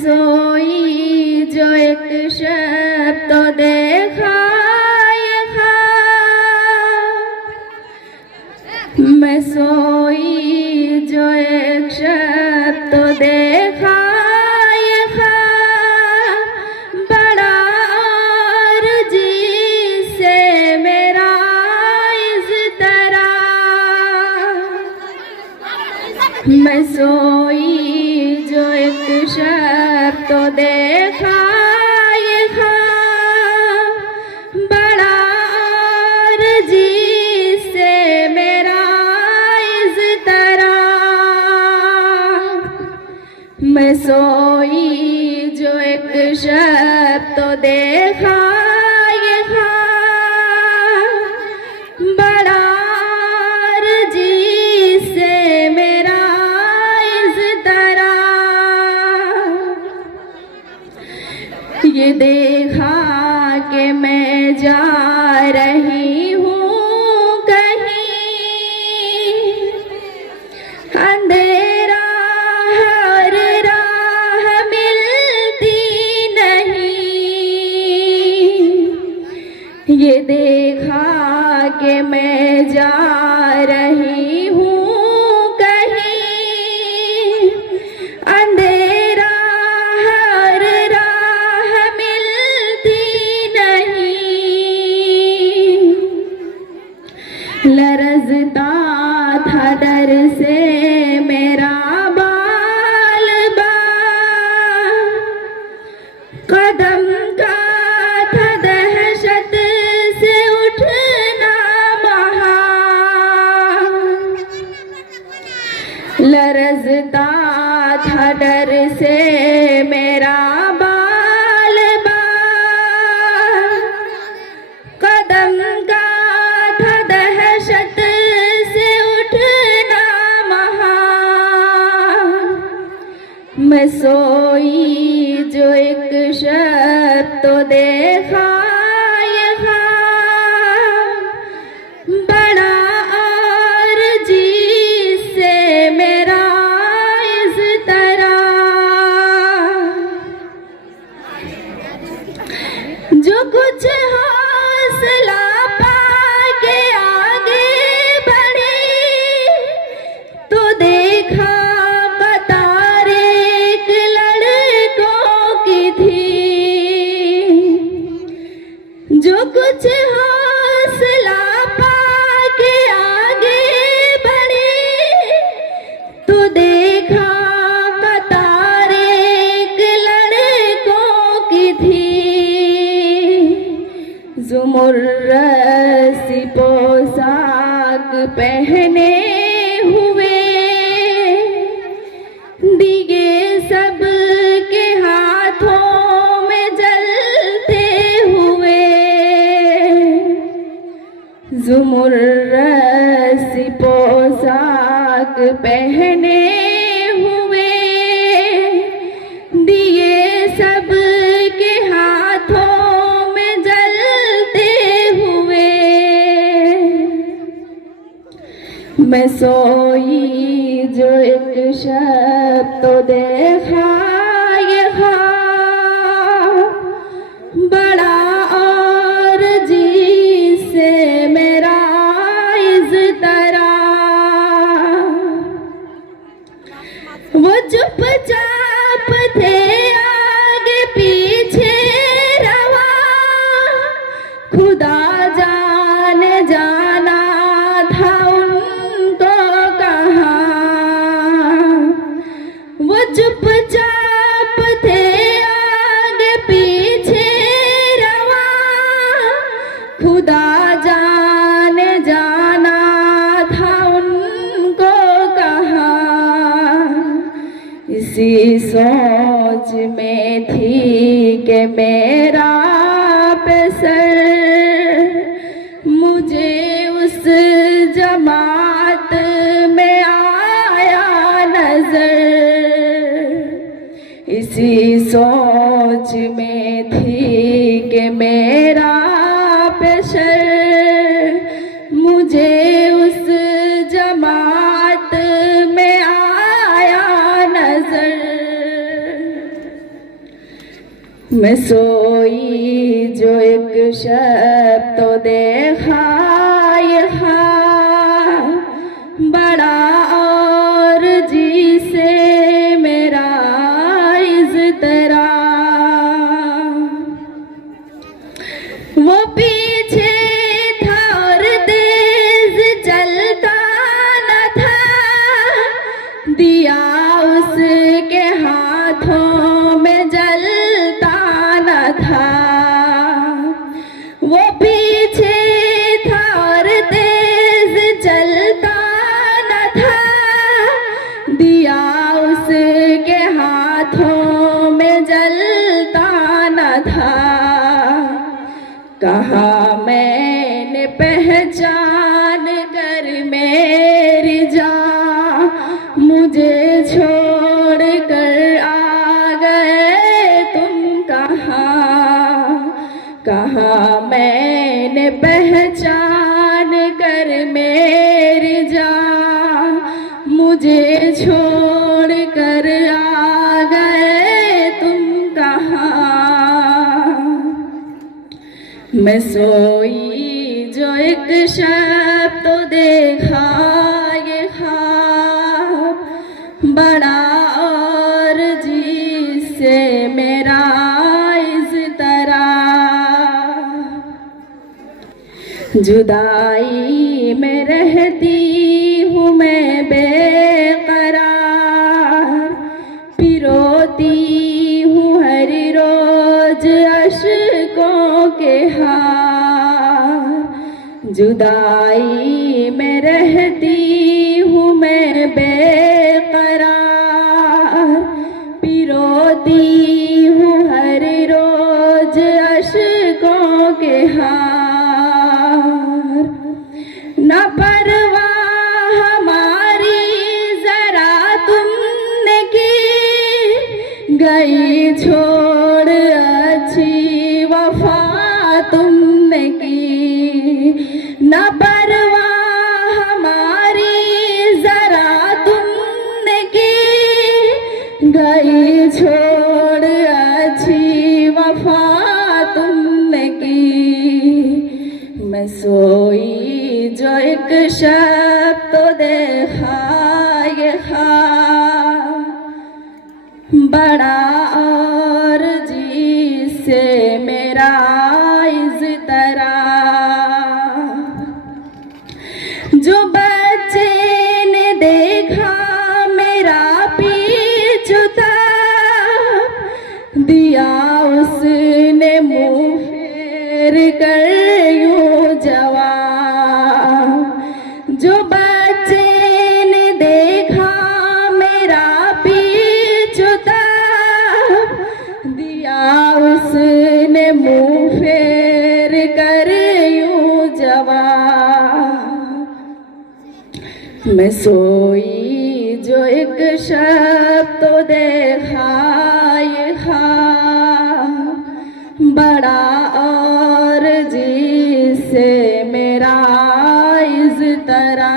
सोई जो एक शब तो देखा ये ख्वाब। मैं सोई जो एक शब तो देखा ये ख्वाब। बड़ा अर्जी से मेरा इस तरह। मैं सोई जो एक शब तो देखा ये ख्वाब। बड़ा अर्जी से मेरा इस तरह। मैं सोई जो एक शब तो देखा ये ख्वाब। बड़ा अर्जी से मेरा इस तरह। ये देखा कि मैं जा रही हूँ कहीं। अंधेरा हर राह मिलती नहीं। ये देखा कि मैं जा रही हूँ कहीं। अंधेरा हर राह मिलती नहीं। लरज़ता था डर से मेरा बाल बाल। कदम का था दहशत से उठना महाल। लरज़ता था डर से मेरा बाल बाल। कदम का था दहशत से उठना महाल। मैं सोई जो एक शब तो देखा ये ख्वाब। बड़ा अर्जी से मेरा इस तरह। जो कुछ हौसला पाके आगे बढ़ी तो देखा कतार एक लड़कों की थी। जो कुछ हौसला पाके आगे बढ़ी तो देखा कतार एक लड़कों की थी। ज़ुमुर्रसी पोशाक पहने हुए दिए सब के हाथों में जलते हुए। ज़ुमुर्रसी पोशाक पहने हुए दिए सब के हाथों में जलते हुए। मैं सोई जो एक शब तो देखा ये ख्वाब। बड़ा अर्जी से मेरा इस तरह। वो चुपचाप थे आगे पीछे रवा। खुदा जाने जाना था उनको कहाँ। वो चुपचाप थे आगे पीछे रवा। खुदा जाने जाना था उनको कहाँ। इसी सोच में थी कि मेरा पेसर मुझे उस जमात में आया नजर। इसी सोच में थी कि मेरा पेशर मुझे उस जमात में आया नजर। मैं सोई जो एक शब तो देखा ये ख्वाब बड़ा और जिसे मेरा इज़्तरा। वो पीछे था और तेज चलता न था, दिया उसके हाथों में जलता न था। वो पीछे था और तेज चलता न था, दिया उसके हाथों में जलता न था। कहा मैंने पहचान कर मेरी जान, मुझे छोड़ कर आ गए तुम कहाँ। कहा मैंने पहचान कर मेरी जान, मुझे छोड़ कर आ गए तुम कहाँ। मैं सोई जो एक शब तो देखा ये ख्वाब बड़ा और जिसे मेरा इज़्तरा। जुदाई में रहती हूँ मैं बेकरार, पिरोती हूँ हर रोज अश्कों के हार। जुदाई में रहती हूँ मैं बेकरार, पिरोती हूँ हर रोज अश्कों के हार। न परवाह हमारी जरा तुमने की, गई छोड़ अच्छी वफा तुमने की। न परवाह हमारी जरा तुमने की, गई छोड़ अच्छी वफा तुमने की। मैं सोई जो एक शब तो देखा ये ख्वाब बड़ा और जिसे मेरा इज़्तरा। जो बच्चे ने देखा मेरा पीछुता, दिया उसने मुँह फेर कर यूं जवाब। जो बच्चे ने देखा मेरा पीछुता, दिया उसने मुँह फेर कर यूं जवाब। मैं सोई जो एक शब तो देखा ये ख्वाब बड़ा और जिसे मेरा इज़्तरा।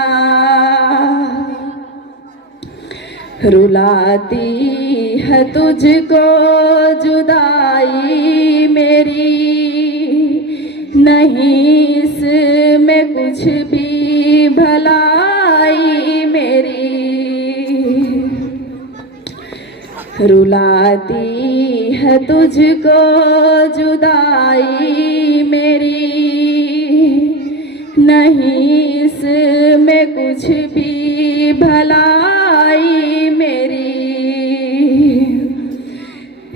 रुलाती है तुझको जुदाई मेरी, नहीं इसमें कुछ भी भलाई मेरी। रुलाती है तुझको जुदाई मेरी, नहीं इसमें कुछ भी भलाई मेरी।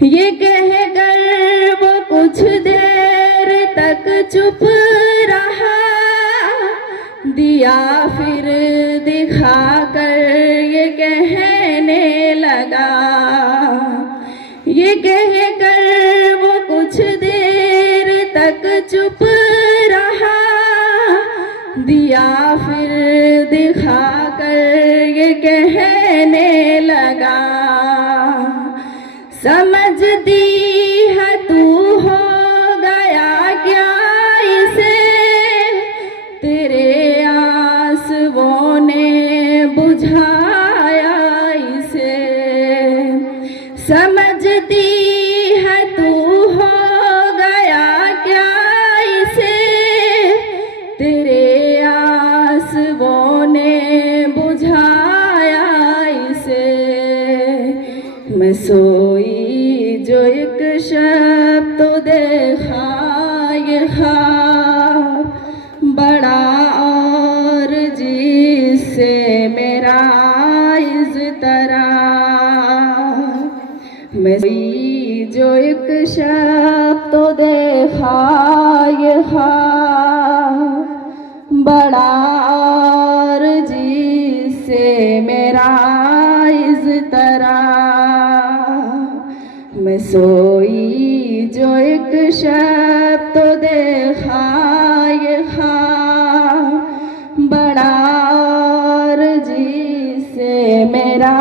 ये कह कर वो कुछ देर तक चुप रहा, दिया फिर दिखा कर ये कहने लगा। ये कह कर वो कुछ देर तक चुप रहा, दिया फिर दिखा कर ये कहने लगा। समझती है तू हो गया क्या इसे, तेरे आंसुओं ने बुझाया इसे। समझती है तू सोई जो एक शब तो देखा ये ख्वाब बड़ा और जिससे मेरा इज़्तरा। मैं सोई जो एक शब तो देखा ये ख्वाब बड़ा और जिससे मेरा इज़्तरा। मैं सोई जो एक शब तो देखा ये ख्वाब बड़ा और जिससे मेरा